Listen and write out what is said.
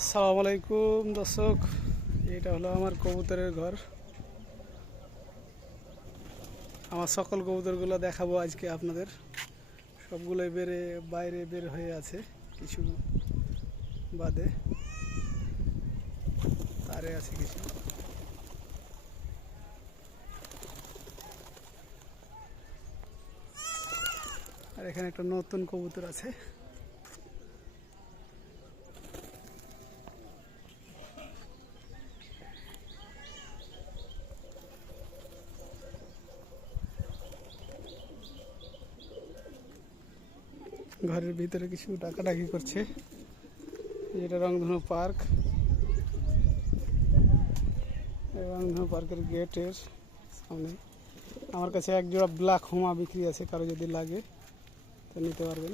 আসসালামু আলাইকুম দর্শক এটা হলো আমার কবুতরের ঘর। আমার সকল কবুতরগুলো দেখাবো আজকে আপনাদের। সবগুলোই বেড়ে, বাইরে বের হয়ে আছে কিছু বাদে। তারে আছে কিছু। আর এখানে একটা নতুন কবুতর আছে। ঘরের ভিতরে কিছু ডাকাডাকি করছে। যেটা রংধনু পার্ক। রংধনু পার্কের গেটের সামনে। আমার কাছে এক জোড়া ব্ল্যাক হোমা বিক্রি আছে, কারও যদি লাগে, তো নিতে পারবেন।